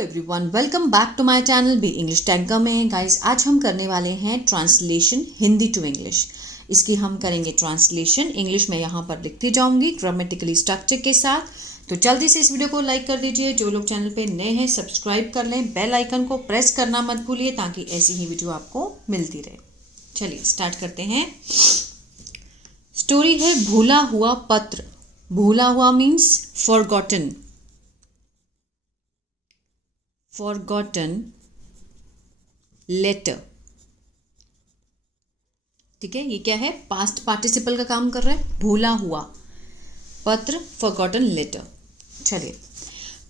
Everyone, welcome back to my channel B English Tanker में। Guys, आज हम करने वाले हैं ट्रांसलेशन हिंदी टू इंग्लिश। इसकी हम करेंगे ट्रांसलेशन इंग्लिश में, यहाँ पर लिखती जाऊंगी ग्रामेटिकली स्ट्रक्चर के साथ। तो जल्दी से इस वीडियो को लाइक कर दीजिए। जो लोग चैनल पे नए हैं सब्सक्राइब कर लें, बेल आइकन को प्रेस करना मत भूलिए ताकि ऐसी ही वीडियो आपको मिलती रहे। चलिए स्टार्ट करते हैं। स्टोरी है भूला हुआ पत्र। भूला हुआ मीन्स फॉरगॉटन। Forgotten letter. ठीक है, ये क्या है? पास्ट पार्टिसिपल का काम कर रहा है। भूला हुआ पत्र, फॉरगॉटन लेटर। चलिए,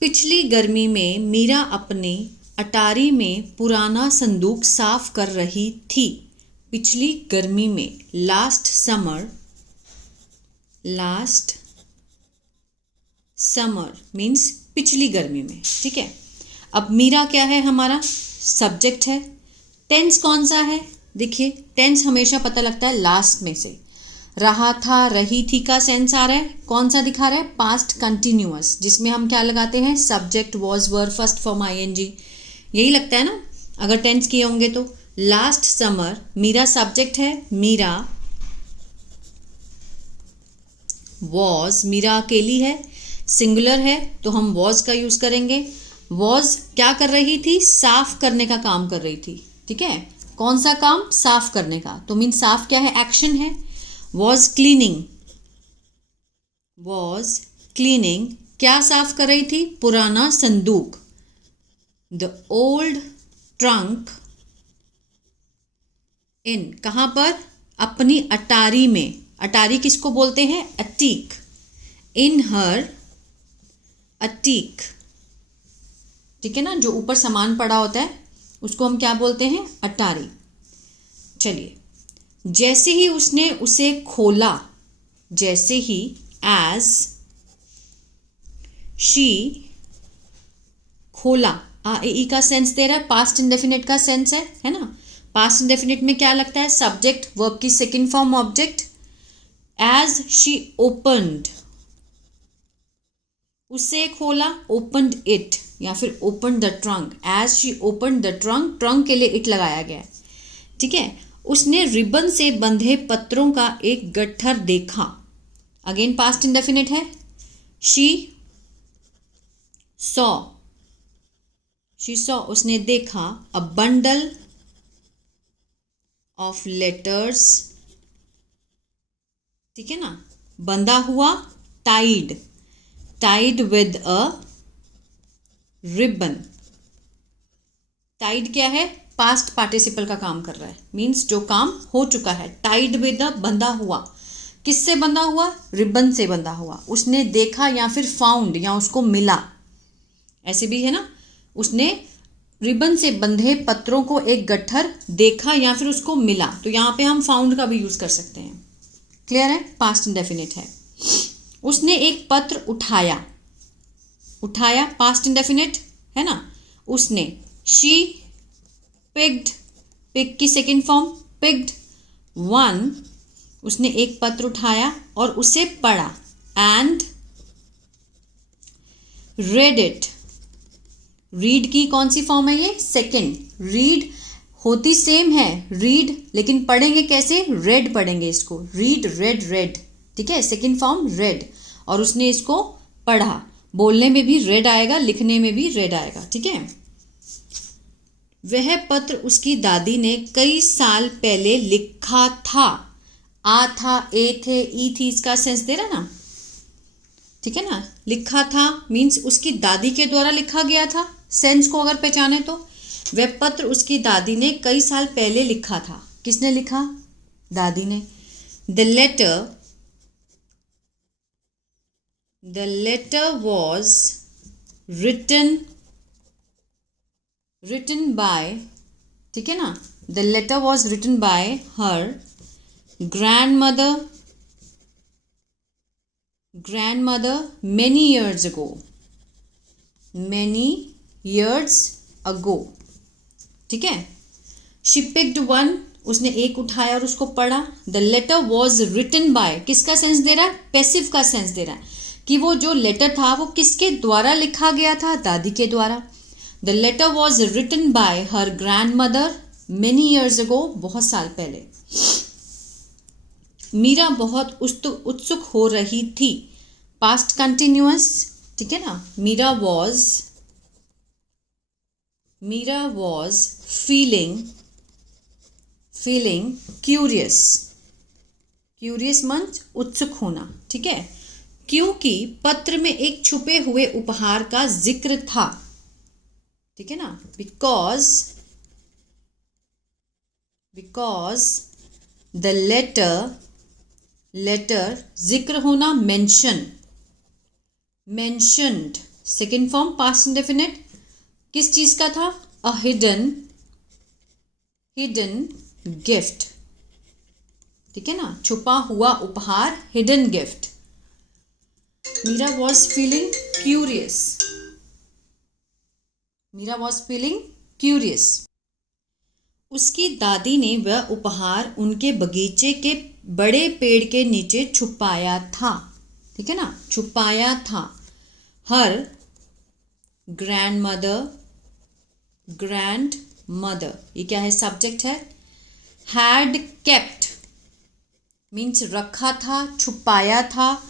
पिछली गर्मी में मीरा अपने अटारी में पुराना संदूक साफ कर रही थी। पिछली गर्मी में, लास्ट समर मीन्स पिछली गर्मी में। ठीक है, अब मीरा क्या है? हमारा सब्जेक्ट है। टेंस कौन सा है? देखिए, टेंस हमेशा पता लगता है लास्ट में से। रहा था, रही थी का सेंस आ रहा है। कौन सा दिखा रहा है? पास्ट कंटिन्यूअस, जिसमें हम क्या लगाते हैं? Subject, was, were, first form I N G. यही लगता है ना अगर टेंस किए होंगे तो। लास्ट समर, मीरा सब्जेक्ट है। मीरा वॉज, मीरा अकेली है, सिंगुलर है तो हम वॉज का यूज करेंगे। वॉज क्या कर रही थी? साफ करने का काम कर रही थी। ठीक है, कौन सा काम? साफ करने का। तो मीन साफ क्या है? एक्शन है। वॉज क्लीनिंग, क्या साफ कर रही थी? पुराना संदूक। द ओल्ड ट्रंक इन, कहां पर? अपनी अटारी में। अटारी किसको बोलते हैं? अटीक। इन हर अटीक। ठीक है ना, जो ऊपर सामान पड़ा होता है उसको हम क्या बोलते हैं? अटारी। चलिए, जैसे ही उसने उसे खोला, जैसे ही, एज शी, खोला, आ ए ई का सेंस दे रहा है। पास्ट इंडेफिनिट का सेंस है ना। पास्ट इंडेफिनिट में क्या लगता है? सब्जेक्ट, वर्ब की second form object. As she opened, उसे खोला, ओपन्ड इट या फिर open the trunk. As she open the trunk, trunk के लिए इट लगाया गया है। ठीक है, उसने रिबन से बंधे पत्रों का एक गट्ठर देखा। अगेन पास्ट इंडेफिनिट है। शी सॉ, उसने देखा। अ बंडल ऑफ लेटर्स, ठीक है ना, बंधा हुआ। Tied with a ribbon. Tied क्या है? पास्ट पार्टिसिपल का काम कर रहा है, मीन्स जो काम हो चुका है। टाइड विद अ, बंधा हुआ। किससे बंधा हुआ? रिबन से बंधा हुआ। उसने देखा या फिर फाउंड, या उसको मिला, ऐसे भी है ना। उसने रिबन से बंधे पत्रों को एक गट्ठर देखा या फिर उसको मिला, तो यहाँ पे हम फाउंड का भी यूज कर सकते हैं। क्लियर है? पास्ट इंडेफिनिट है। उसने एक पत्र उठाया। पास्ट इंडेफिनिट है ना। उसने, शी पिक्ड, पिक की सेकेंड फॉर्म पिक्ड वन। उसने एक पत्र उठाया और उसे पढ़ा। एंड रेड इट, रीड की कौन सी फॉर्म है? ये सेकेंड। रीड होती सेम है, रीड, लेकिन पढ़ेंगे कैसे? रेड पढ़ेंगे इसको। Read, red. ठीक है, सेकेंड फॉर्म रेड। और उसने इसको पढ़ा। बोलने में भी रेड आएगा, लिखने में भी रेड आएगा। ठीक है, वह पत्र उसकी दादी ने कई साल पहले लिखा था। आ था, ए थे, ई थी, इसका सेंस दे रहा ना। ठीक है ना, लिखा था मीन्स उसकी दादी के द्वारा लिखा गया था। सेंस को अगर पहचाने तो, वह पत्र उसकी दादी ने कई साल पहले लिखा था। किसने लिखा? दादी ने। The letter was written by, ठीक है ना, the letter was written by her grandmother many years ago। ठीक है, she picked one, उसने एक उठाया और उसको पढ़ा। the letter was written by, किसका सेंस दे रहा है? पैसिव का सेंस दे रहा है कि वो जो लेटर था वो किसके द्वारा लिखा गया था? दादी के द्वारा। The letter was written by her grandmother many years ago, बहुत साल पहले। मीरा बहुत उत्सुक हो रही थी, पास्ट कंटिन्यूअस, ठीक है ना। Meera was feeling curious, curious means उत्सुक होना, ठीक है, क्योंकि पत्र में एक छुपे हुए उपहार का जिक्र था, ठीक है ना। बिकॉज द लेटर जिक्र होना, mentioned, second form past indefinite, किस चीज का था? अ हिडन गिफ्ट, ठीक है ना, छुपा हुआ उपहार, hidden gift. Meera was feeling curious. उसकी दादी ने वह उपहार उनके बगीचे के बड़े पेड़ के नीचे छुपाया था, ठीक है ना, छुपाया था। हर ग्रैंड मदर, ये क्या है? सब्जेक्ट है। हैड केप्ट मीन्स रखा था, छुपाया था,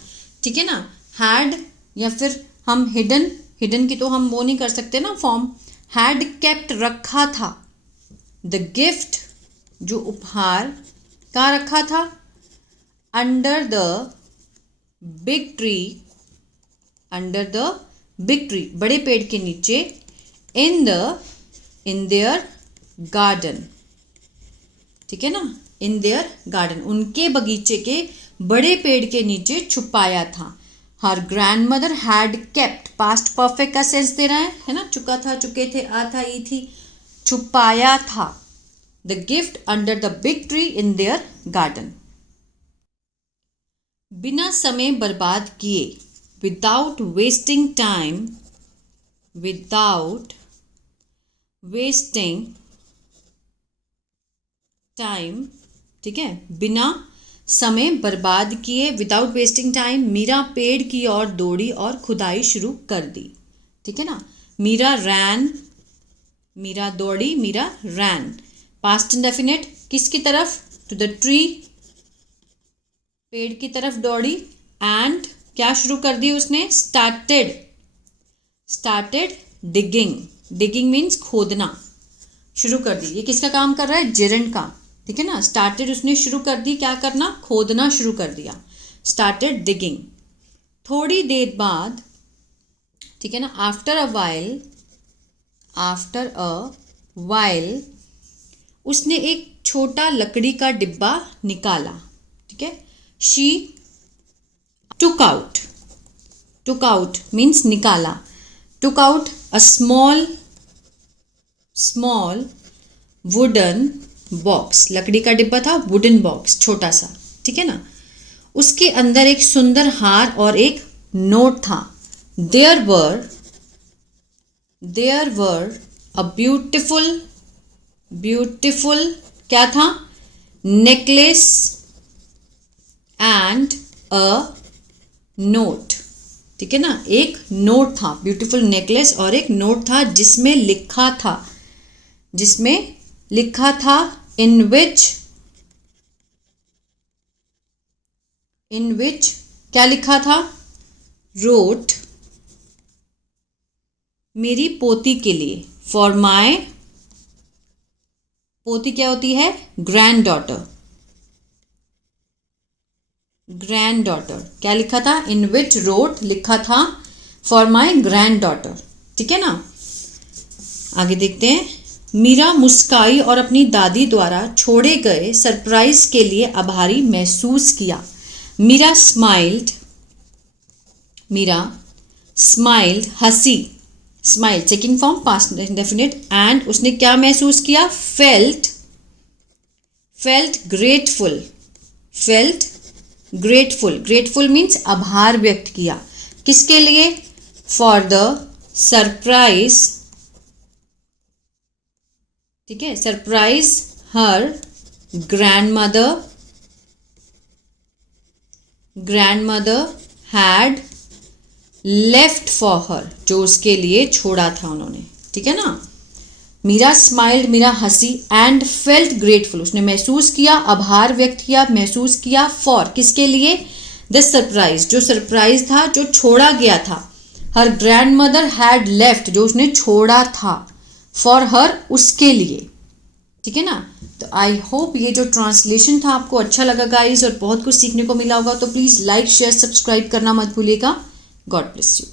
ठीक है ना। हैड या फिर हम हिडन की तो हम वो नहीं कर सकते ना फॉर्म। हैड केप्ट रखा था। द गिफ्ट जो उपहार का रखा था, अंडर द बिग ट्री बड़े पेड़ के नीचे, इन देयर गार्डन, ठीक है ना, इन देयर गार्डन उनके बगीचे के बड़े पेड़ के नीचे छुपाया था। हर grandmother had kept, past perfect का सेंस दे रहा है ना, चुका था, चुके थे, आ था, ई थी, छुपाया था। The gift under the big tree in their garden. बिना समय बर्बाद किए, विदाउट वेस्टिंग टाइम, ठीक है, बिना समय बर्बाद किए, विदाउट वेस्टिंग टाइम, मीरा पेड़ की ओर दौड़ी और खुदाई शुरू कर दी, ठीक है ना। मीरा दौड़ी, मीरा रैन, पास्ट इंडेफिनिट, किसकी तरफ? टू द ट्री, पेड़ की तरफ दौड़ी, एंड क्या शुरू कर दी उसने? स्टार्टेड डिगिंग मीन्स खोदना, शुरू कर दी। ये किसका काम कर रहा है? जेरंड का, ठीक है ना। स्टार्टेड उसने शुरू कर दी, क्या करना? खोदना शुरू कर दिया, स्टार्टेड डिगिंग। थोड़ी देर बाद, ठीक है ना, आफ्टर अ वाइल उसने एक छोटा लकड़ी का डिब्बा निकाला, ठीक है। शी टुक आउट मीन्स निकाला, took out a small wooden box, लकड़ी का डिब्बा था, वुडन बॉक्स छोटा सा, ठीक है ना। उसके अंदर एक सुंदर हार और एक नोट था। देयर वर अ ब्यूटिफुल क्या था? नेकलेस एंड अ नोट, ठीक है ना, एक नोट था, ब्यूटीफुल नेकलेस और एक नोट था जिसमें लिखा था इन विच क्या लिखा था? रोट मेरी पोती के लिए, फॉर माई, पोती क्या होती है? ग्रैंड डॉटर, क्या लिखा था? इन विच रोट लिखा था फॉर माई ग्रैंड डॉटर, ठीक है ना। आगे देखते हैं। मीरा मुस्काई और अपनी दादी द्वारा छोड़े गए सरप्राइज के लिए आभारी महसूस किया। मीरा स्माइल्ड, हंसी, smile second form past indefinite, and उसने क्या महसूस किया? फेल्ट ग्रेटफुल मीन्स आभार व्यक्त किया, किसके लिए? फॉर द सरप्राइज, ठीक है, surprise her grandmother had left for her, जो उसके लिए छोड़ा था उन्होंने, ठीक है ना। मीरा स्माइल्ड, मीरा हंसी, एंड फेल्ट ग्रेटफुल, उसने महसूस किया, आभार व्यक्त किया, महसूस किया, फॉर किसके लिए, दिस सरप्राइज, जो सरप्राइज था, जो छोड़ा गया था, हर ग्रैंड मदर हैड लेफ्ट, जो उसने छोड़ा था, फॉर हर, उसके लिए, ठीक है ना। तो आई होप ये जो ट्रांसलेशन था आपको अच्छा लगा गाइज और बहुत कुछ सीखने को मिला होगा। तो प्लीज़ लाइक शेयर सब्सक्राइब करना मत भूलिएगा। God bless you.